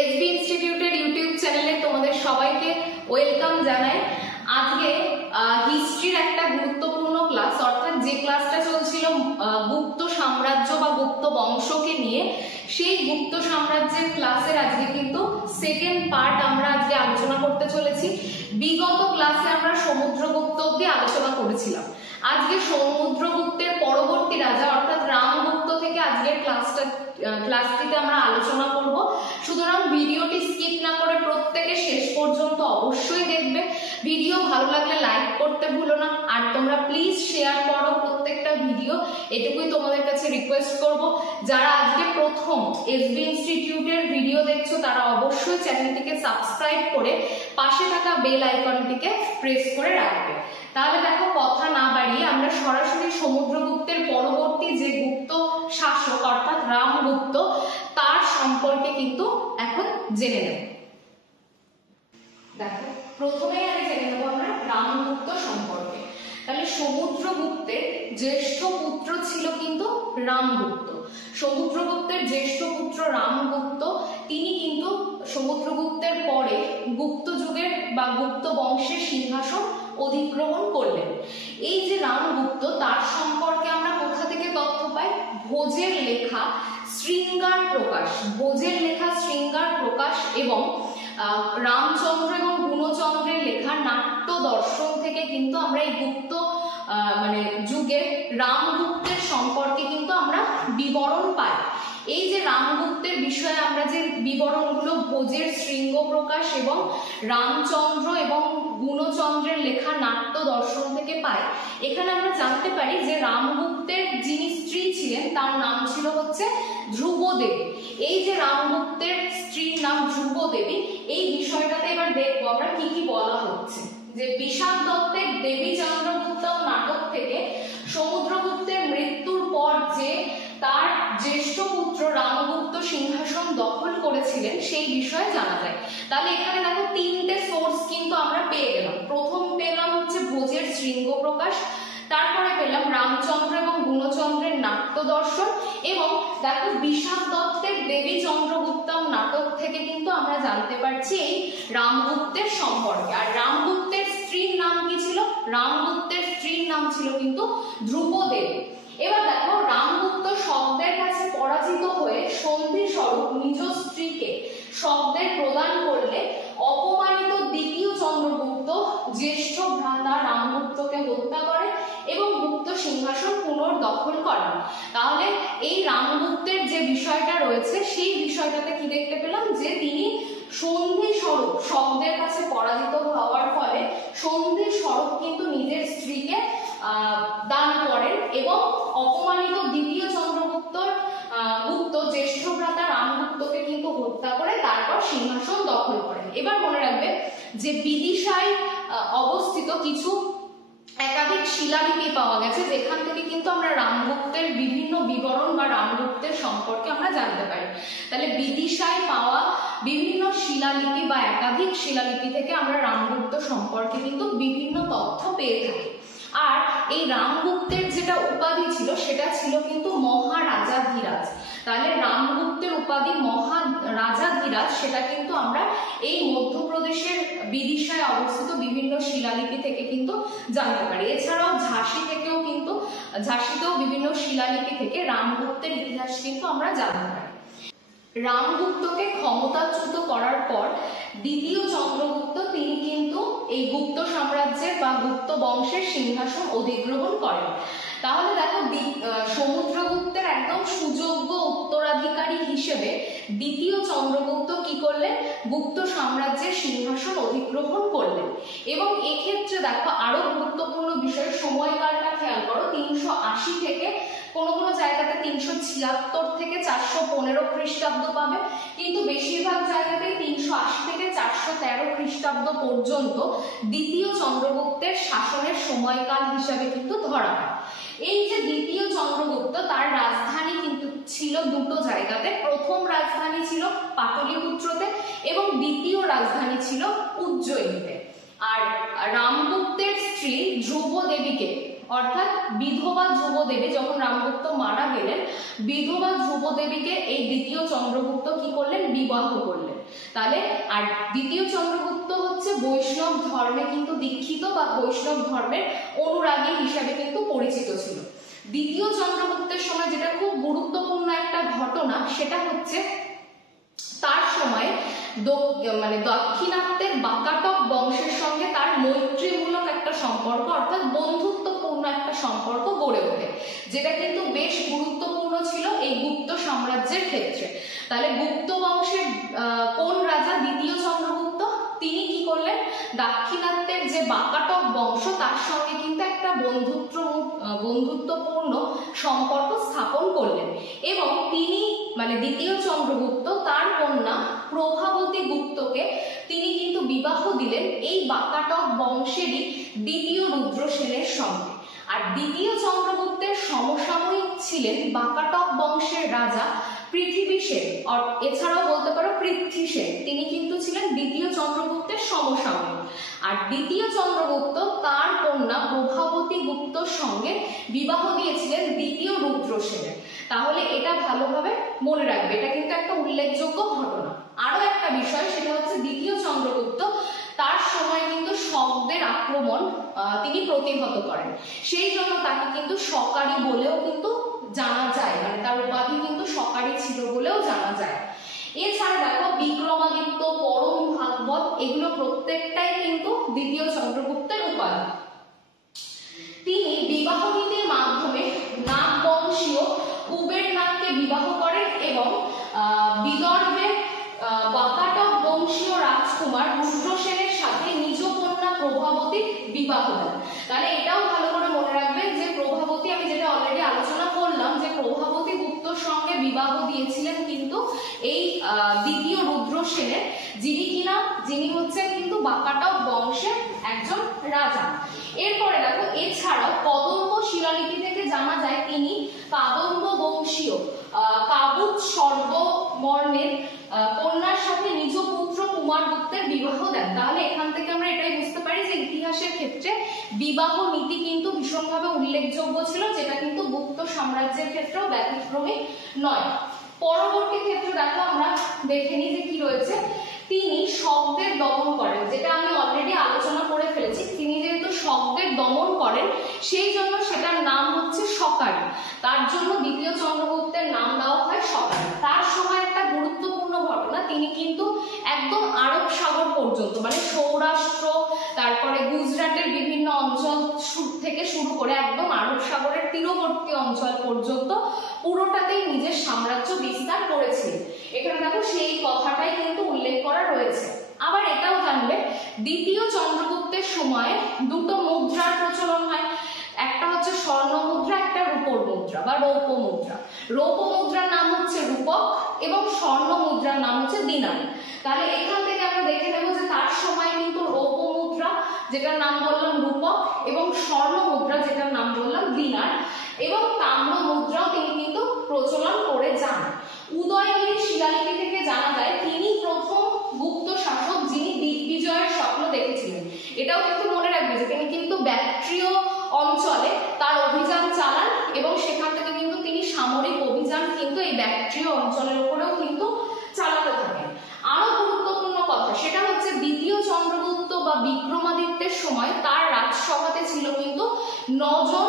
SB ইনস্টিটিউটের YouTube চ্যানেলে তোমাদের সবাইকে ওয়েলকাম জানাই। আজকে হিস্ট্রির একটা গুরুত্বপূর্ণ ক্লাস, অর্থাৎ যে ক্লাসটা চলছিল গুপ্ত সাম্রাজ্য বা গুপ্ত বংশকে নিয়ে, সেই গুপ্ত সাম্রাজ্যের ক্লাসের আজকে কিন্তু সেকেন্ড পার্ট আমরা আজকে আলোচনা করতে চলেছি। বিগত ক্লাসে আমরা সমুদ্রগুপ্ত অব্দি আলোচনা করেছিলাম। আজকে সমুদ্রগুপ্তের পরবর্তী রাজা অর্থাৎ রামগুপ্ত থেকে আজকের ক্লাসটিতে আমরা আলোচনা করব। সুতরাং ভিডিওটি স্কিপ না করে প্রত্যেকে শেষ পর্যন্ত অবশ্যই দেখবে। ভিডিও ভালো লাগলে লাইক করতে ভুলো না, আর তোমরা প্লিজ শেয়ার করো প্রত্যেকটা ভিডিও, এটুকুই তোমাদের কাছে রিকোয়েস্ট করব। যারা আজকে প্রথম এসবি ইনস্টিটিউটের ভিডিও দেখছো তারা অবশ্যই চ্যানেলটিকে সাবস্ক্রাইব করে পাশে থাকা বেল আইকনটিকে প্রেস করে রাখবে। তাহলে দেখো, কথা না বাড়িয়ে আমরা সরাসরি সমুদ্রগুপ্তের পরবর্তী যে গুপ্ত শাসক অর্থাৎ রামগুপ্ত, তার সম্পর্কে কিন্তু এখন জেনে নেব। দেখো, প্রথমেই আগে জেনে নেব আমরা রামগুপ্ত সম্পর্কে। তাহলে সমুদ্রগুপ্তের জ্যেষ্ঠ পুত্র ছিল কিন্তু রামগুপ্ত। সমুদ্রগুপ্তের জ্যেষ্ঠ পুত্র রামগুপ্ত, তিনি কিন্তু সমুদ্রগুপ্তের পরে গুপ্ত যুগের বা গুপ্ত বংশের সিংহাসন অধিগ্রহণ করলেন। এই যে রামগুপ্ত, তার সম্পর্কে আমরা কোথা থেকে তথ্য পাই? ভোজের লেখা শৃঙ্গার প্রকাশ, ভোজের লেখা শৃঙ্গার প্রকাশ এবং রামচন্দ্র এবং গুণচন্দ্রের লেখা নাট্য দর্শন থেকে কিন্তু আমরা এই গুপ্ত যুগের রামগুপ্তের সম্পর্কে কিন্তু আমরা বিবরণ পাই। এই যে রামগুপ্তের বিষয়ে আমরা যে বিবরণগুলো ভোজের শৃঙ্গ প্রকাশ এবং রামচন্দ্র এবং গুণচন্দ্রের লেখা নাট্য দর্শন থেকে পাই, এখানে আমরা জানতে পারি যে রামগুপ্তের যিনি স্ত্রী ছিলেন তার নাম ছিল হচ্ছে ধ্রুবদেবী। এই যে রামগুপ্তের স্ত্রীর নাম ধ্রুবদেবী, এই বিষয়টাতে এবার দেখবো আমরা কি কি বলা হচ্ছে। যে বিষাদ দত্তের দেবী চন্দ্রগুপ্ত নাটক থেকে সমুদ্রগুপ্তের মৃত্যুর পর যে তার জ্যেষ্ঠ পুত্র রামগুপ্ত সিংহাসন দখল করেছিলেন সেই বিষয়ে জানা যায়। তাহলে এখানে দেখো, তিনটে সোর্স কিন্তু আমরা পেয়ে গেলাম। প্রথম পেলাম হচ্ছে ভোজের শৃঙ্গ প্রকাশ, তারপরে পেলাম রামচন্দ্র এবং গুণচন্দ্রের নাট্য দর্শন, এবং দেখো বিষাদ দত্তের দেবী চন্দ্রগুপ্তম নাটক থেকে কিন্তু আমরা জানতে পারছি এই রামগুপ্তের সম্পর্কে। আর রামগুপ্তের স্ত্রীর নাম কি ছিল? রামগুপ্তের স্ত্রীর নাম ছিল কিন্তু ধ্রুবদেবী। এবার দেখো, রামগুপ্ত শব্দের কাছে পরাজিত হয়ে সন্ধি স্বরূপ নিজ স্ত্রীকে শব্দের প্রদান করলে অপমানিত দ্বিতীয় চন্দ্রগুপ্ত জ্যেষ্ঠ ভ্রাতা রামগুপ্তকে হত্যা করে এবং গুপ্ত সিংহাসন পুনর্দখল করেন। তাহলে এই রামগুপ্তের যে বিষয়টা রয়েছে সেই বিষয়টাতে কি দেখতে পেলাম? যে তিনি সন্ধি স্বরূপ শব্দের কাছে পরাজিত হওয়ার ফলে সন্ধি স্বরূপ কিন্তু নিজের স্ত্রীকে দান করেন এবং অপমানিত দ্বিতীয় চন্দ্রগুপ্ত জ্যেষ্ঠ ভ্রাতা রামগুপ্তকে কিন্তু হত্যা করে তারপর সিংহাসন দখল করেন। এবার মনে রাখবে যে বিদিশায় অবস্থিত কিছু একাধিক শিলালিপি পাওয়া গেছে, যেখান থেকে কিন্তু আমরা রামগুপ্তের বিভিন্ন বিবরণ বা রামগুপ্তের সম্পর্কে আমরা জানতে পারি। তাহলে বিদিশায় পাওয়া বিভিন্ন শিলালিপি বা একাধিক শিলালিপি থেকে আমরা রামগুপ্ত সম্পর্কে কিন্তু বিভিন্ন তথ্য পেয়ে থাকি। আর এই রামগুপ্তের যেটা উপাধি ছিল সেটা ছিল কিন্তু মহারাজাধিরাজ। তাহলে রামগুপ্তের উপাধি মহারাজাধিরাজ, সেটা কিন্তু আমরা এই মধ্যপ্রদেশের বিদিশায় অবস্থিত বিভিন্ন শিলালিপি থেকে কিন্তু জানতে পারি। এছাড়াও ঝাঁসিতেও বিভিন্ন শিলালিপি থেকে রামগুপ্তের ইতিহাস কিন্তু আমরা জানতে পারি। রামগুপ্তকে ক্ষমতাচ্যুত করার পর দ্বিতীয় চন্দ্রগুপ্ত তিনি কিন্তু এই গুপ্ত সাম্রাজ্যের বা গুপ্ত বংশের সিংহাসন অধিগ্রহণ করেন। তাহলে দেখো, সমুদ্রগুপ্তের একদম সুযোগ্য উত্তরাধিকারী হিসেবে দ্বিতীয় চন্দ্রগুপ্ত কি করলেন? গুপ্ত সাম্রাজ্যের সিংহাসন অধিগ্রহণ করলেন। এবং এক্ষেত্রে দেখো, আরো গুরুত্বপূর্ণ বিষয়, সময়কালটা খেয়াল করো। 380 থেকে কোনো জায়গাতে 376 থেকে 415 খ্রিস্টাব্দ পাবে, কিন্তু বেশিরভাগ জায়গাতেই 380 থেকে 413 খ্রিস্টাব্দ পর্যন্ত দ্বিতীয় চন্দ্রগুপ্তের শাসনের সময়কাল হিসাবে কিন্তু ধরা হয়। এই যে দ্বিতীয় চন্দ্রগুপ্ত, তার রাজধানী কিন্তু ছিল দুটো জায়গাতে। প্রথম রাজধানী ছিল পাটলিপুত্রতে এবং দ্বিতীয় রাজধানী ছিল উজ্জয়িনীতে। আর রামগুপ্তের স্ত্রী ধ্রুবদেবীকে অর্থাৎ বিধবা ধ্রুবদেবী, যখন রামগুপ্ত মারা গেলেন, বিধবা ধ্রুবদেবীকে এই দ্বিতীয় চন্দ্রগুপ্ত কি করলেন? বিবাহ করলেন। তাহলে আর দ্বিতীয় চন্দ্রগুপ্ত হচ্ছে বৈষ্ণব ধর্মে কিন্তু দীক্ষিত বা বৈষ্ণব ধর্মের অনুরাগী হিসাবে কিন্তু পরিচিত ছিল। দ্বিতীয় চন্দ্রগুপ্তের সময় যেটা খুব গুরুত্বপূর্ণ একটা ঘটনা, সেটা হচ্ছে তার সময় দাক্ষিণাত্যের বাকাটক বংশের সঙ্গে তার মৈত্রীমূলক একটা সম্পর্ক অর্থাৎ বন্ধুত্বপূর্ণ একটা সম্পর্ক গড়ে ওঠে, যেটা কিন্তু বেশ গুরুত্বপূর্ণ ছিল এই গুপ্ত সাম্রাজ্যের ক্ষেত্রে। তাহলে গুপ্ত বংশের কোন রাজা? দ্বিতীয় চন্দ্রগুপ্ত। তিনি কি করলেন? দাক্ষিণাত্যের যে বাকাটক বংশ তার সঙ্গে কিন্তু একটা বন্ধুত্বপূর্ণ সম্পর্ক স্থাপন করলেন এবং তিনি দ্বিতীয় চন্দ্রগুপ্ত তার কন্যা প্রভাবতী গুপ্তকে তিনি কিন্তু বিবাহ দিলেন এই বাকাটক বংশেরই দ্বিতীয় রুদ্রসেনের সঙ্গে। আর দ্বিতীয় চন্দ্রগুপ্তের সমসাময়িক ছিলেন বাকাটক বংশের রাজা পৃথিবীসেন, এছাড়াও বলতে পারো পৃথ্বীসেন। তিনি কিন্তু ছিলেন দ্বিতীয় চন্দ্রগুপ্তের সমসাময়িক। আর দ্বিতীয় চন্দ্রগুপ্ত তার কন্যা প্রভাবতী গুপ্তর সঙ্গে বিবাহ দিয়েছিলেন দ্বিতীয় রুদ্রসেনের। তাহলে এটা ভালোভাবে মনে রাখবে, এটা কিন্তু একটা উল্লেখযোগ্য ঘটনা। আরো একটা বিষয়, সেটা হচ্ছে দ্বিতীয় চন্দ্রগুপ্ত তার সময় কিন্তু শকদের আক্রমণ তিনি প্রতিহত করেন, সেই জন্য তাকে কিন্তু শকারি বলেও কিন্তু জানা যায়, তার উপাধি কিন্তু শকারি ছিল বলেও জানা যায়। এছাড়া দেখো বিক্রমাদিত্য, পরম ভাগবত, এগুলো প্রত্যেকটাই কিন্তু দ্বিতীয় চন্দ্রগুপ্তের উপাধি। তিনি বিবাহ নীতির মাধ্যমে নাগ বংশীয় কুবেরনাগকে বিবাহ করেন এবং বিদর্ভের বাকাটক বংশীয় রাজকুমার রুদ্রসেনের সাথে নিজ কন্যা প্রভাবতীর বিবাহ দেন। তাহলে এটাও ভালো করে মনে রাখবেন যে প্রভাবতী, আমি যেটা অলরেডি আলোচনা করলাম, যে প্রভাবতী গুপ্তর সঙ্গে বিবাহ দিয়েছিলেন কিন্তু এই দ্বিতীয় রুদ্রসেনের, যিনি হচ্ছেন কিন্তু বাকাটক বংশের একজন রাজা। এরপরে দেখো এছাড়াও কদম্ব শিলালিপি থেকে জানা যায় তিনি কাদম্ব বংশীয় কাবুত সর্ববর্ণের কন্যার সাথে নিজ পুত্র কুমারগুপ্তের বিবাহ দেন। তাহলে এখান থেকে আমরা এটাই বুঝতে পারি যে ইতিহাসের ক্ষেত্রে বিবাহ নীতি কিন্তু ভীষণভাবে উল্লেখযোগ্য ছিল, যেটা কিন্তু গুপ্ত সাম্রাজ্যের ক্ষেত্রেও ব্যতিক্রমী নয়। পরবর্তী ক্ষেত্রে দেখো আমরা দেখে নিই যে কি রয়েছে। তিনি শকদের দমন করেন, যেটা আমি অলরেডি আলোচনা করে ফেলেছি। তিনি যেহেতু শকদের দমন করেন সেই জন্য সেটার নাম হচ্ছে শকারি, তার জন্য দ্বিতীয় চন্দ্রগুপ্তের নাম দেওয়া হয় শকারি। তার সময় একটা গুরুত্বপূর্ণ ঘটনা, তিনি কিন্তু একদম আরব সাগর পর্যন্ত সৌরাষ্ট্র, তারপরে গুজরাটের বিভিন্ন অঞ্চল থেকে শুরু করে একদম আরব সাগরের তীরবর্তী অঞ্চল পর্যন্ত পুরোটাতেই নিজের সাম্রাজ্য বিস্তার করেছিলেন। এখানে দেখো সেই কথাটাই কিন্তু উল্লেখ করা রয়েছে। আবার এটাও জানবে দ্বিতীয় চন্দ্রগুপ্তের সময় দুটো মুদ্রার প্রচলন হয়, একটা হচ্ছে স্বর্ণ মুদ্রা, একটা রূপোর মুদ্রা বা রৌপ্য মুদ্রা। রৌপ্য মুদ্রার নাম হচ্ছে রূপক এবং স্বর্ণ মুদ্রার নাম হচ্ছে দিনার। তাহলে এখান থেকে আমরা দেখে নেব যে তার সময় কিন্তু রৌপ্য মুদ্রা, যেটার নাম বললাম রূপক, এবং স্বর্ণ মুদ্রা, যেটার নাম বললাম দিনার, এবং তাম্র মুদ্রাও তিনি কিন্তু প্রচলন করে যান। উদয়গিরি শিলালিপি থেকে জানা যায় তিনি প্রথম গুপ্ত শাসক যিনি দিগ্বিজয়ের স্বপ্ন দেখেছিলেন। এটাও কিন্তু মনে রাখবে যে তিনি কিন্তু ব্যাক্ট্রিয় অঞ্চলে তার অভিযান চালান এবং সেখান থেকে কিন্তু তিনি সামরিক অভিযান কিন্তু এই ব্যাক্ট্রিয় অঞ্চলের উপরেও কিন্তু চালাতে থাকেন। আরো গুরুত্বপূর্ণ কথা, সেটা হচ্ছে দ্বিতীয় চন্দ্রগুপ্ত বা বিক্রমাদিত্যের সময় তার রাজসভাতে ছিল কিন্তু 9 জন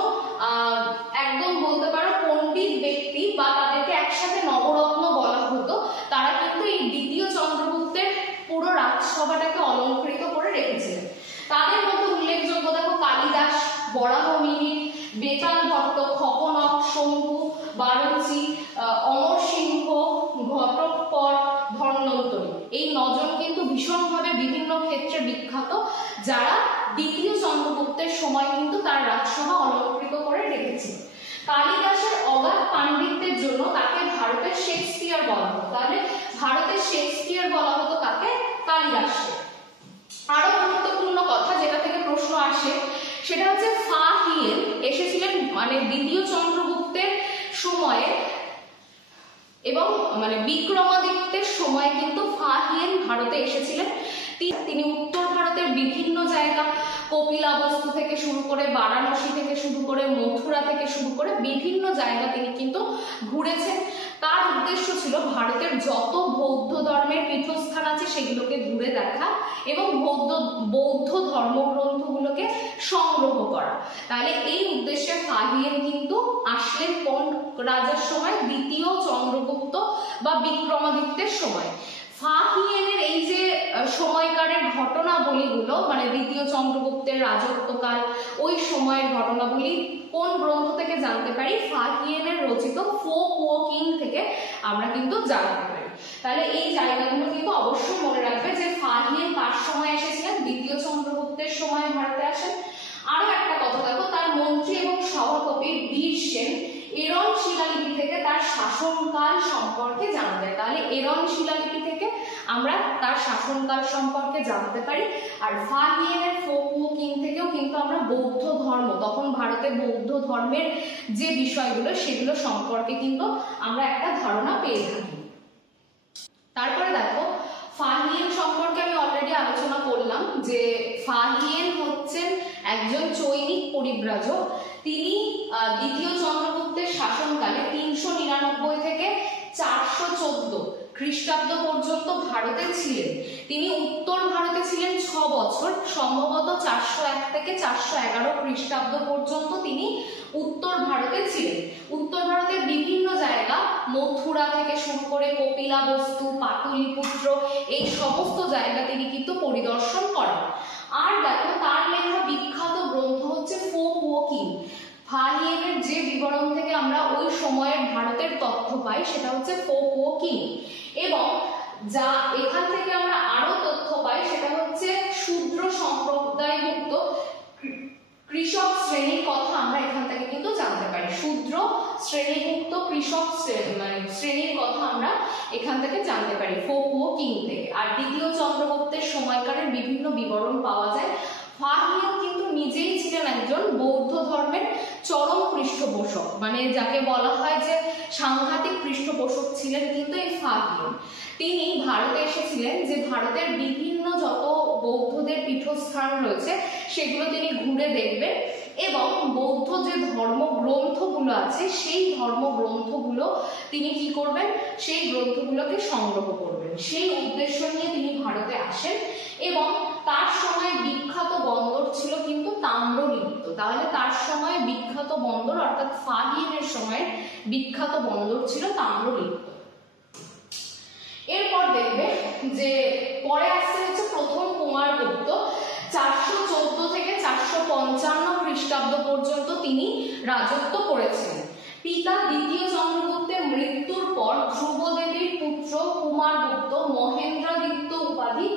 একদম বলতে পারো পণ্ডিত ব্যক্তি, বা তাদেরকে একসাথে নবরত্ন বলা হতো। তারা কিন্তু এই দ্বিতীয় চন্দ্রগুপ্তের পুরো রাজসভাটাকে অলঙ্কৃত করে রেখেছিলেন। তাদের মধ্যে উল্লেখযোগ্য দেখো কালিদাস, বরাহমিহির, বেতাল ভট্ট, খপনক, শঙ্কু, বারুচি, অমর সিংহ, ঘটকপর, ধন্বন্তরী। এই 9 জন কিন্তু ভীষণভাবে বিভিন্ন ক্ষেত্রে বিখ্যাত, যারা দ্বিতীয় চন্দ্রগুপ্তের সময় কিন্তু তার রাজসভা অলঙ্কৃত করে রেখেছিল। কালিদাসের অগাধ পাণ্ডিত্যের জন্য তাকে ভারতের শেক্সপিয়ার বলা হতো। তাহলে ভারতের শেক্সপিয়ার বলা হতো তাকে কালিদাসকে। আরো গুরুত্বপূর্ণ কথা যেটা থেকে প্রশ্ন আসে সেটা হচ্ছে ফা হিয়েন এসেছিলেন দ্বিতীয় চন্দ্রগুপ্তের সময়ে এবং বিক্রমাদিত্যের সময় কিন্তু ফা হিয়েন ভারতে এসেছিলেন। তিনি উত্তর ভারতের বিভিন্ন জায়গা, কপিলাবস্তু থেকে শুরু করে, বারাণসী থেকে শুরু করে, মথুরা থেকে শুরু করে বিভিন্ন জায়গা তিনি কিন্তু ঘুরেছেন। তার উদ্দেশ্য ছিল ভারতের যত বৌদ্ধ ধর্মের সেগুলোকে ঘুরে দেখা এবং বৌদ্ধ ধর্মগ্রন্থগুলোকে সংগ্রহ করা। তাহলে এই উদ্দেশ্যে ফাহিয়েন কিন্তু আসলেন কোন রাজার সময়? দ্বিতীয় চন্দ্রগুপ্ত বা বিক্রমাদিত্যের সময়। ফাহিয়েনের এই যে সময়কারের ঘটনাবলীগুলো, মানে দ্বিতীয় চন্দ্রগুপ্তের রাজত্বকাল, ওই সময়ের ঘটনাবলী কোন গ্রন্থ থেকে জানতে পারি? ফাহিয়েনের রচিত ফোক ও কিং থেকে আমরা কিন্তু জানতে পারি। তাহলে এই জায়গাগুলো কিন্তু অবশ্যই মনে রাখবে যে ফাহিয়েন কার সময় এসেছিলেন? দ্বিতীয় চন্দ্রগুপ্তের সময় ভারতে আসেন। আরো একটা কথা দেখো, তার মন্ত্রী এবং সভাকবি বীর সেন এরণ শিলালিপি থেকে তার শাসনকাল সম্পর্কে জানা যায়। তাহলে এরণ শিলালিপি থেকে আমরা তার শাসনকাল সম্পর্কে জানতে পারি। আর ফাহিয়েনের ফোক ও কিং থেকেও কিন্তু আমরা বৌদ্ধ ধর্ম, তখন ভারতে বৌদ্ধ ধর্মের যে বিষয়গুলো সেগুলো সম্পর্কে কিন্তু আমরা একটা ধারণা পেয়ে থাকি। তারপরে দেখো, ফাহিয়েন সম্পর্কে আমি অলরেডি আলোচনা করলাম যে ফাহিয়েন হচ্ছেন একজন চৈনিক পরিব্রাজক। তিনি দ্বিতীয় চন্দ্রগুপ্তের শাসনকালে 399 থেকে 414 খ্রিস্টাব্দ পর্যন্ত ভারতে ছিলেন। তিনি উত্তর ভারতে ছিলেন 6 বছর, সম্ভবত 401 থেকে 411 খ্রিস্টাব্দ পর্যন্ত তিনি উত্তর ভারতে ছিলেন। উত্তর ভারতের বিভিন্ন জায়গা, মথুরা থেকে শুরু করে কপিলাবস্তু, পাটলিপুত্র, এই সমস্ত জায়গা তিনি কিন্তু পরিদর্শন করেন। আর দেখো, তার লেখা বিখ্যাত গ্রন্থ হচ্ছে ফোক ও কিং। ফাহিয়েনের যে বিবরণ থেকে আমরা ওই সময়ের ভারতের তথ্য পাই সেটা হচ্ছে ফোক ও কিং। এবং যা এখান থেকে আমরা আরো তথ্য পাই সেটা হচ্ছে শূদ্র সম্প্রদায়ভুক্ত কৃষক শ্রেণীর কথা আমরা এখান থেকে কিন্তু জানতে পারি। শূদ্র শ্রেণীভুক্ত কৃষক শ্রেণীর কথা আমরা এখান থেকে জানতে পারি ফোক ও কিং থেকে। আর দ্বিতীয় চন্দ্রগুপ্তের সময়কারের বিভিন্ন বিবরণ পাওয়া যায়। ফাহিয়েন কিন্তু নিজেই ছিলেন একজন বৌদ্ধ ধর্মের চরম পৃষ্ঠপোষক, মানে যাকে বলা হয় যে সাংঘাতিক পৃষ্ঠপোষক ছিলেন কিন্তু এই ফাহিয়েন। তিনি ভারতে এসেছিলেন যে ভারতের বিভিন্ন যত বৌদ্ধদের পীঠস্থান রয়েছে সেগুলো তিনি ঘুরে দেখবেন এবং বৌদ্ধ যে ধর্মগ্রন্থগুলো আছে সেই ধর্মগ্রন্থগুলো তিনি কি করবেন? সেই গ্রন্থগুলোকে সংগ্রহ করবেন। সেই উদ্দেশ্য নিয়ে তিনি ভারতে আসেন এবং তার সময় বিখ্যাত বন্দর ছিল কিন্তু তাম্রলিপ্ত। তাহলে তার সময় বিখ্যাত বন্দর, অর্থাৎ ফাহিয়েনের সময় বিখ্যাত বন্দর ছিল তাম্রলিপ্ত। এরপর দেখবে যে পরে আসছে হচ্ছে প্রথম কুমারগুপ্ত। 414 থেকে 455 খ্রিস্টাব্দ পর্যন্ত তিনি রাজত্ব করেছিলেন। পিতা দ্বিতীয় চন্দ্রগুপ্তের মৃত্যুর পর ধ্রুবদেবীর পুত্র কুমারগুপ্ত মহেন্দ্রাদিত্য উপাধি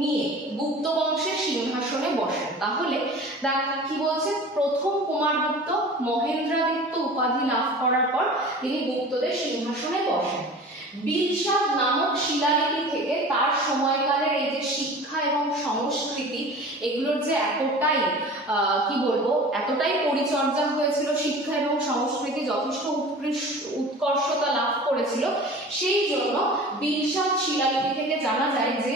নিয়ে গুপ্ত বংশের সিংহাসনে বসেন। তাহলে দেখো কি বলছে, প্রথম কুমারগুপ্ত মহেন্দ্রাদিত্য উপাধি লাভ করার পর তিনি গুপ্তদের সিংহাসনে বসেন। বিলসাদ নামক শিলালিপি থেকে তার সময়কালের এই যে শিক্ষা এবং সংস্কৃতি, এগুলোর যে এতটাই কি বলবো, এতটাই পরিচর্যা হয়েছিল, শিক্ষা এবং সংস্কৃতি যথেষ্ট উৎকর্ষতা লাভ করেছিল, সেই জন্য বিলসাদ শিলালিপি থেকে জানা যায় যে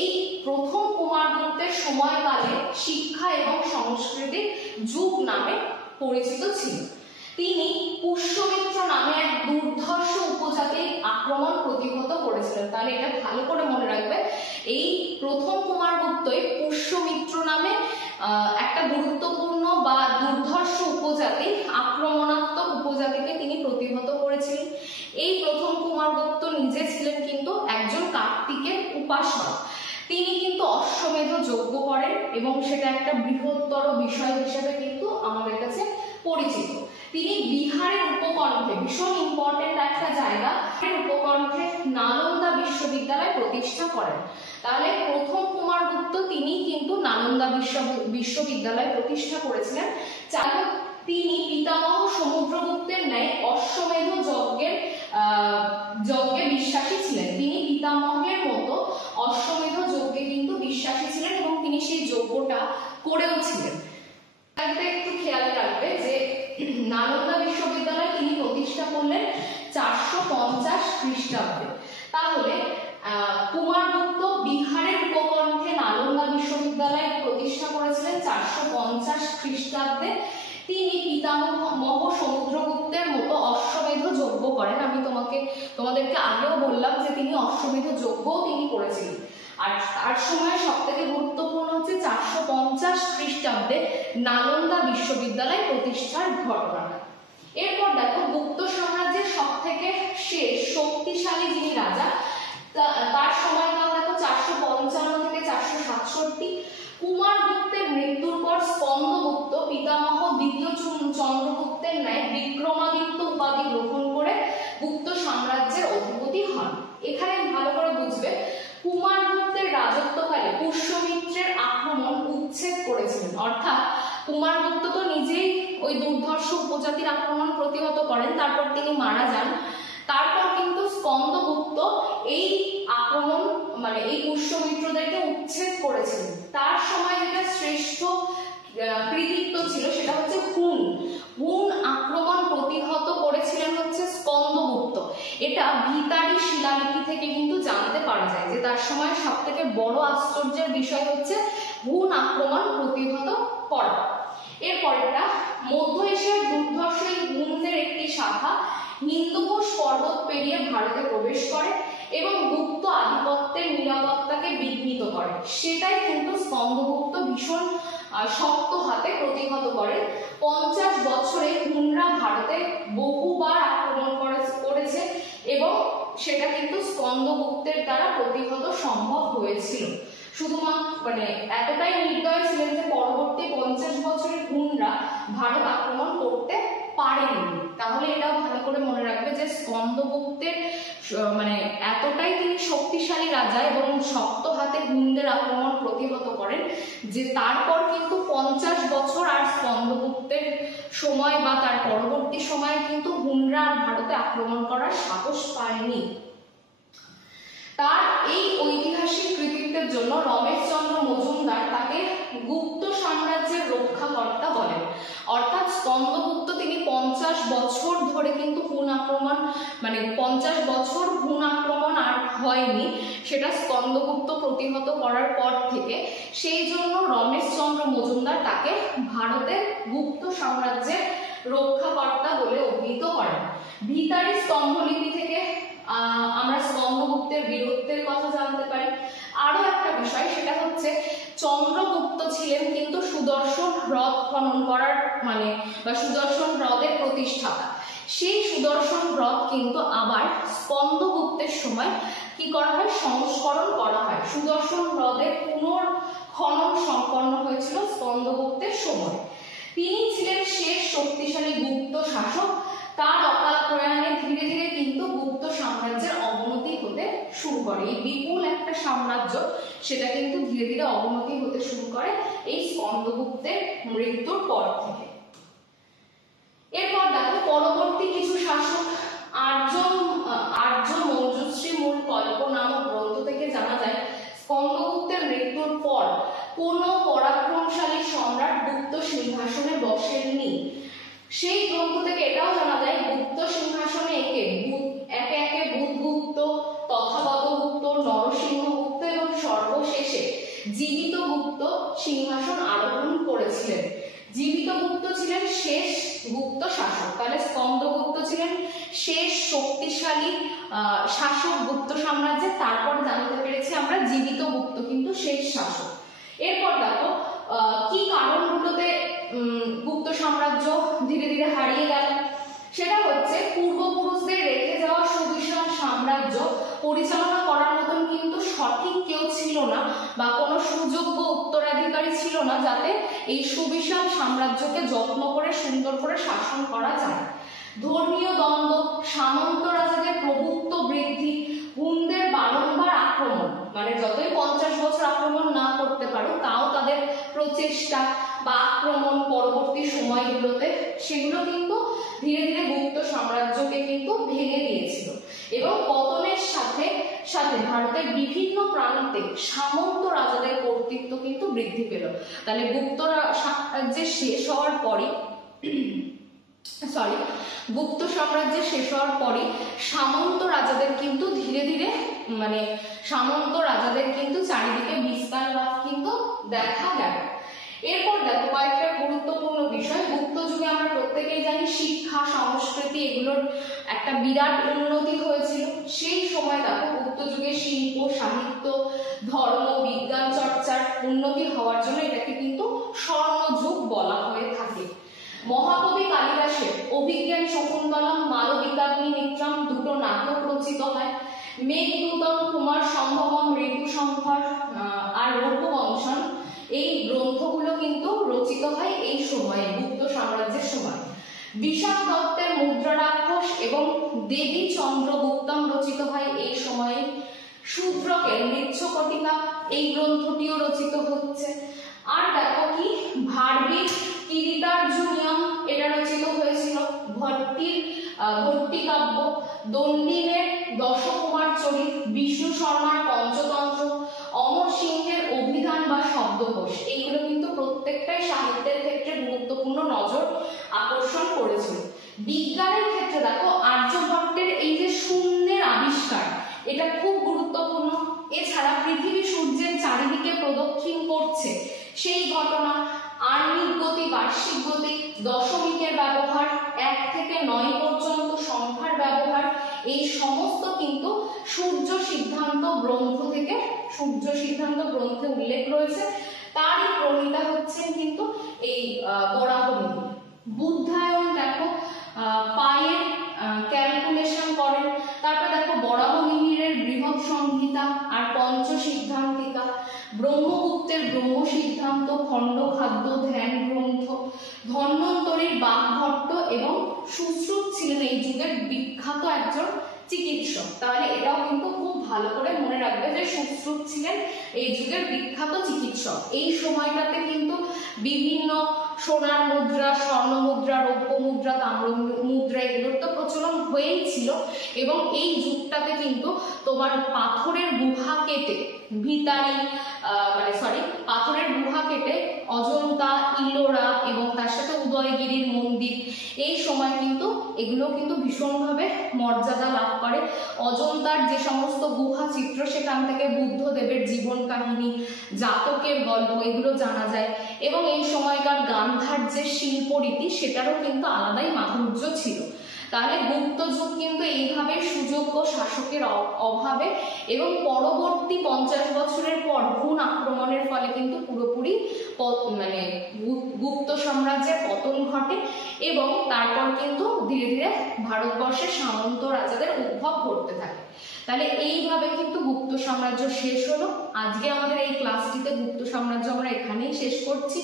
এই প্রথম কুমারগুপ্তের সময়কালে শিক্ষা এবং সংস্কৃতির যুগ নামে পরিচিত ছিল। তিনি পুষ্যমিত্র নামে এক দুর্ধর্ষ উপজাতির আক্রমণ প্রতিহত করেছিলেন। তাহলে এটা ভালো করে মনে রাখবে, এই প্রথম কুমারগুপ্তই পুষ্যমিত্র নামে একটা গুরুত্বপূর্ণ বা দুর্ধর্ষ উপজাতি, আক্রমণাত্মক উপজাতিকে তিনি প্রতিহত করেছিলেন। এই প্রথম কুমারগুপ্ত নিজে ছিলেন কিন্তু একজন কার্তিকের উপাসক। তিনি কিন্তু অশ্বমেধ যজ্ঞ করেন এবং সেটা একটা বৃহত্তর বিষয় হিসেবে কিন্তু আমাদের কাছে পরিচিত। তিনি বিহারের উপকণ্ঠে, ভীষণ ইম্পর্টেন্ট একটা জায়গা, উপকণ্ঠে নালন্দা বিশ্ববিদ্যালয় প্রতিষ্ঠা করেন। তাহলে প্রথম কুমারগুপ্ত তিনি কিন্তু নালন্দা বিশ্ববিদ্যালয় প্রতিষ্ঠা করেছিলেন। তিনি পিতামহ সমুদ্রগুপ্তের ন্যায় অশ্বমেধ যজ্ঞে বিশ্বাসী ছিলেন। তিনি পিতামহের মতো অশ্বমেধ যজ্ঞে কিন্তু বিশ্বাসী ছিলেন এবং তিনি সেই যজ্ঞটা করেও ছিলেন। একটু খেয়াল রাখবে যে নালন্দা বিশ্ববিদ্যালয় তিনি প্রতিষ্ঠা করলেন 450 খ্রিস্টাব্দে। তাহলে কুমারগুপ্ত বিহারের উপকণ্ঠে নালন্দা বিশ্ববিদ্যালয় প্রতিষ্ঠা করেছিলেন 450 খ্রিস্টাব্দে। তিনি পিতামহ সমুদ্রগুপ্তের মতো অশ্বমেধ যজ্ঞ করেন। আমি তোমাদেরকে আগেও বললাম যে তিনি অশ্বমেধ যজ্ঞও তিনি করেছিলেন। আর তার সময় সব থেকে গুরুত্বপূর্ণ হচ্ছে 450 খ্রিস্টাব্দে নালন্দা বিশ্ববিদ্যালয় প্রতিষ্ঠার ঘটনাটা। এরপর দেখো গুপ্ত সাম্রাজ্যের সব থেকে শেষ শক্তিশালী যিনি রাজা, তার সময়কাল দেখো 455 থেকে 467। কুমারগুপ্তের মৃত্যুর পর স্কন্দগুপ্ত পিতামহ দ্বিতীয় চন্দ্রগুপ্তের ন্যায় বিক্রমাদিত্য উপাধি গ্রহণ করে গুপ্ত সাম্রাজ্যের অধিপতি হন। এখানে ভালো করে বুঝবে, কুমারগুপ্তের রাজত্বকালে পুষ্যমিত্রের আক্রমণ উচ্ছেদ করেছিলেন, অর্থাৎ কুমারগুপ্ত তো নিজেই ওই দুর্ধর্ষ উপজাতির আক্রমণ প্রতিহত করেন, তারপর তিনি মারা যান। তারপর কিন্তু স্কন্দগুপ্ত এই আক্রমণ মানে এই পুষ্যমিত্রদেরকে উচ্ছেদ করেছিলেন। তার সময় যেটা শ্রেষ্ঠ কৃতিত্ব ছিল সেটা হচ্ছে হুন আক্রমণ প্রতিহত করেছিলেন হচ্ছে স্কন্দগুপ্ত। এটা ভিতারি শিলালিপি থেকে কিন্তু জানতে পারা যায় যে তার সময় সব থেকে বড় আশ্চর্যের বিষয় হচ্ছে হুন আক্রমণ প্রতিহত করা। এরপরটা মধ্য এশিয়ার দুর্ধর্ষ হুনদের একটি শাখা হিন্দুকুশ পর্বত পেরিয়ে ভারতে প্রবেশ করে এবং গুপ্ত আধিপত্যের নিরাপত্তাকে বিঘ্নিত করে। সেটাই কিন্তু স্কন্দগুপ্ত ভীষণ শক্ত হাতে প্রতিহত করে। 50 বছরে হুনরা ভারতে বহুবার আক্রমণ করেছে এবং সেটা কিন্তু স্কন্দগুপ্তের দ্বারা প্রতিহত সম্ভব হয়েছিল। শুধুমাত্র মানে এতটাই নির্দয় ছিলেন যে পরবর্তী 50 বছরে হুনরা ভারত আক্রমণ করতে পারেনি। তাহলে এটাও ভালো করে মনে রাখবে যে স্কন্দগুপ্তের মানে এতটাই তিনি শক্তিশালী রাজা এবং শক্ত হাতে হুনদের আক্রমণ প্রতিহত করেন যে তারপর কিন্তু 50 বছর আর স্কন্দগুপ্তের সময় বা তার পরবর্তী সময়ে কিন্তু হুনরা ভারতে আক্রমণ করার সাহস পায়নি। তার এই ঐতিহাসিক কৃতিত্বের জন্য রমেশচন্দ্র মজুমদার তাকে গুপ্ত সাম্রাজ্যের রক্ষাকর্তা বলেন। অর্থাৎ স্কন্দগুপ্ত তিনি 50 বছর ধরে কিন্তু হুন আক্রমণ মানে 50 বছর হুন আক্রমণ আর হয়নি, সেটা স্কন্দগুপ্ত প্রতিহত করার পর থেকে। সেই জন্য রমেশচন্দ্র মজুমদার তাকে ভারতের গুপ্ত সাম্রাজ্যের রক্ষাকর্তা বলে অভিহিত করেন। ভিতারি স্তম্ভলিপি থেকে আমরা স্কন্দগুপ্তের বীরত্বের কথা জানতে পারি। আরো একটা বিষয় সেটা হচ্ছে চন্দ্রগুপ্ত ছিলেন কিন্তু সুদর্শন হ্রদ খনন করার মানে বা সুদর্শন হ্রদের প্রতিষ্ঠাতা। সেই সুদর্শন হ্রদ কিন্তু আবার স্কন্দগুপ্তের সময় কি করা হয়, সংস্করণ করা হয়। সুদর্শন হ্রদের পুনর্খনন সম্পন্ন হয়েছিল স্কন্দগুপ্তের সময়। তিনি ছিলেন শেষ শক্তিশালী গুপ্ত শাসক। তার অকাল প্রয়াণে ধীরে ধীরে কিন্তু গুপ্ত সাম্রাজ্যের অবনতি হতে শুরু করে। এই বিপুল একটা সাম্রাজ্য সেটা কিন্তু ধীরে ধীরে অবনতি হতে শুরু করে এই স্কন্দগুপ্তের মৃত্যুর পর থেকে। এরপর দেখো পরবর্তী কিছু শাসক আর্য মঞ্জুশ্রী মূল কল্প নামক গ্রন্থ থেকে জানা যায় স্কন্দগুপ্তের মৃত্যুর পর কোনো পরাক্রমশালী সম্রাট গুপ্ত সিংহাসনে বসেননি। সেই গ্রন্থ থেকে এটাও জানা যায় গুপ্ত সিংহাসনে একে একে বুধগুপ্ত, তথাগতগুপ্ত, নরসিংহগুপ্ত এবং সর্বশেষে জীবিতগুপ্ত সিংহাসন আরোহণ করেছিলেন। জীবিতগুপ্ত ছিলেন শেষ গুপ্ত শাসক। তাহলে স্কন্দগুপ্ত ছিলেন শেষ শক্তিশালী শাসক গুপ্ত সাম্রাজ্যে। তারপর জানতে পেরেছি আমরা জীবিতগুপ্ত কিন্তু শেষ শাসক। এরপর দেখো কি কারণগুলোতে গুপ্ত সাম্রাজ্য ধীরে ধীরে হারিয়ে গেল। সেটা হচ্ছে পূর্বপুরুষদের রেখে যাওয়া সুবিশাল সাম্রাজ্য পরিচালনা করার মতন কিন্তু সঠিক কেউ ছিল না বা কোনো সুযোগ্য উত্তরাধিকারী ছিল না যাতে এই সুবিশাল সাম্রাজ্যকে যত্ন করে সুন্দর করে শাসন করা যায়। ধর্মীয় দ্বন্দ্ব, সামন্ত রাজাদের প্রভুত্ব বৃদ্ধি, হুনদের বারংবার আক্রমণ, মানে যতই 50 বছর আক্রমণ না করতে পারো তাও তাদের প্রচেষ্টা বা আক্রমণ পরবর্তী সময়গুলোতে সেগুলো কিন্তু ধীরে ধীরে গুপ্ত সাম্রাজ্যকে কিন্তু ভেঙে দিয়েছিল। এবং পতনের সাথে সাথে ভারতের বিভিন্ন প্রান্তে সামন্ত রাজাদের কর্তৃত্ব কিন্তু বৃদ্ধি পেল। তাহলে গুপ্ত সাম্রাজ্যের শেষ হওয়ার পরই গুপ্ত সাম্রাজ্যের শেষ হওয়ার পরই সামন্ত রাজাদের কিন্তু ধীরে ধীরে সামন্ত রাজাদের কিন্তু চারিদিকে বিস্তার লাভ কিন্তু দেখা গেল। এরপর দেখো কয়েকটা গুরুত্বপূর্ণ বিষয়। গুপ্ত যুগে আমরা প্রত্যেকেই জানি শিক্ষা সংস্কৃতি এগুলোর একটা বিরাট উন্নতি হয়েছিল। সেই সময় দেখো গুপ্ত যুগে শিল্প সাহিত্য ধর্ম বিজ্ঞান চর্চার উন্নতি হওয়ার জন্য এটাকে কিন্তু স্বর্ণযুগ বলা হয়ে থাকে। মহাকবি কালিদাসের অভিজ্ঞান শকুন্তলম মালবিকাগ্নি মিত্রম দুটো নাটক রচিত হয়। মেঘদূতম কুমার সম্ভবম ঋতুসংহার আর রঘুবংশন এই গ্রন্থগুলো কিন্তু রচিত হয় এই সময়ে, গুপ্ত সাম্রাজ্যের সময়। বিষাদ দত্তের মুদ্রা রাক্ষস এবং দেবী চন্দ্রগুপ্তম রচিত হয় এই সময়ে। শূদ্রকের মৃচ্ছকটিকা এই গ্রন্থটিও রচিত হচ্ছে। আর দেখো কি ভার্বিক কিরিটার্জুনিয়ম এটা রচিত হয়েছিল। ভট্টিকাব্য, দণ্ডিনের দশকুমার চরিত, বিষ্ণু শর্মার পঞ্চতন্ত্র, অমর সিংহের অভিধান বা শব্দকোষ এইগুলো কিন্তু প্রত্যেকটাই সাহিত্যের ক্ষেত্রে গুরুত্বপূর্ণ নজর আকর্ষণ করেছিল। বিজ্ঞানের ক্ষেত্রে দেখো আর্যভট্টের এই যে শূন্যের আবিষ্কার এটা খুব গুরুত্বপূর্ণ। এছাড়া পৃথিবী সূর্যের চারিদিকে প্রদক্ষিণ করছে সেই ঘটনা, আণবিক গতি বার্ষিক গতি, দশমিকের ব্যবহার, 1 থেকে 9 পর্যন্ত সংখ্যার ব্যবহার, এই সমস্ত কিন্তু সূর্য সিদ্ধান্ত গ্রন্থে উল্লেখ রয়েছে। তারই প্রণেতা হচ্ছেন কিন্তু এই বরাহমিহির। বুদ্ধায়ন দেখো পায়ের ক্যালকুলেশন করেন। তারপর দেখো বরাহমিহিরের বৃহৎ সংহিতা আর পঞ্চ সিদ্ধান্তিকা, ব্রহ্মগুপ্তের ব্রহ্ম সিদ্ধান্ত, খণ্ডখাদ্য ধ্যান গ্রন্থ, ধন্বন্তরীর বাগভট্ট এবং সুশ্রুত ছিলেন এই যুগের বিখ্যাত একজন চিকিৎসক। তাহলে এটাও কিন্তু খুব ভালো করে মনে রাখবে যে সুশ্রুত ছিলেন এই যুগের বিখ্যাত চিকিৎসক। এই সময়টাতে কিন্তু বিভিন্ন সোনার মুদ্রা, স্বর্ণ মুদ্রা, রৌপ্য মুদ্রা, তাম্র মুদ্রা এগুলোর তো প্রচলন হয়েই ছিল। এবং এই যুগটাতে কিন্তু তোমার পাথরের গুহা কেটে পাথরের গুহা কেটে অজন্তা, ইলোরা এবং তার সাথে উদয়গিরির মন্দির এই সময় কিন্তু এগুলো কিন্তু ভীষণভাবে মর্যাদা লাভ করে। অজন্তার যে সমস্ত গুহা চিত্র সেখান থেকে বুদ্ধদেবের জীবন কাহিনী, জাতকের গল্প এগুলো জানা যায়। এবং এই সময়কার গান্ধার যে শিল্পরীতি সেটারও কিন্তু আলাদাই মাধুর্য ছিল। তাহলে গুপ্ত যুগ কিন্তু এইভাবে সুযোগ্য শাসকের অভাবে এবং পরবর্তী 50 বছরের পর হুন আক্রমণের ফলে কিন্তু পুরোপুরি গুপ্ত সাম্রাজ্যের পতন ঘটে এবং তারপর কিন্তু ধীরে ধীরে ভারতবর্ষের সামন্ত রাজাদের উদ্ভব ঘটতে থাকে। তাহলে এইভাবে কিন্তু গুপ্ত সাম্রাজ্য শেষ হলো। আজকে আমাদের এই ক্লাসটিতে গুপ্ত সাম্রাজ্য আমরা এখানেই শেষ করছি।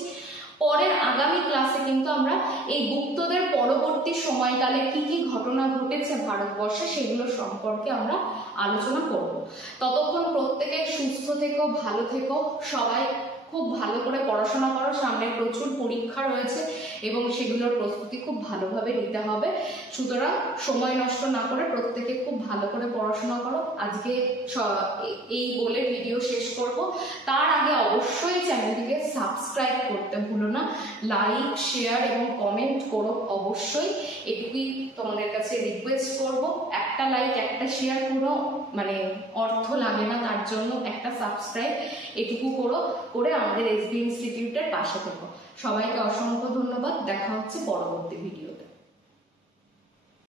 পরের আগামী ক্লাসে কিন্তু আমরা এই গুপ্তদের পরবর্তী সময়কালে কি কি ঘটনা ঘটেছে ভারতবর্ষে সেগুলো সম্পর্কে আমরা আলোচনা করব। ততক্ষণ প্রত্যেকে সুস্থ থেকো, ভালো থেকো, সবাই খুব ভালো করে পড়াশোনা করো। সামনে প্রচুর পরীক্ষা রয়েছে এবং সেগুলোর প্রস্তুতি খুব ভালোভাবে নিতে হবে। সুতরাং সময় নষ্ট না করে প্রত্যেকে খুব ভালো করে পড়াশোনা করো। আজকে এই বলে ভিডিও শেষ করব। তার আগে অবশ্যই চ্যানেলটিকে সাবস্ক্রাইব করতে ভুলো না। লাইক, শেয়ার এবং কমেন্ট করো অবশ্যই, এটুকুই তোমাদের কাছে রিকোয়েস্ট করব। একটা লাইক একটা শেয়ার কোনো অর্থ লাগে না, তার জন্য একটা সাবস্ক্রাইব এটুকু করে আমাদের এসবি ইনস্টিটিউটের পাশে থেকো। সবাইকে অসংখ্য ধন্যবাদ। দেখা হচ্ছে পরবর্তী ভিডিও।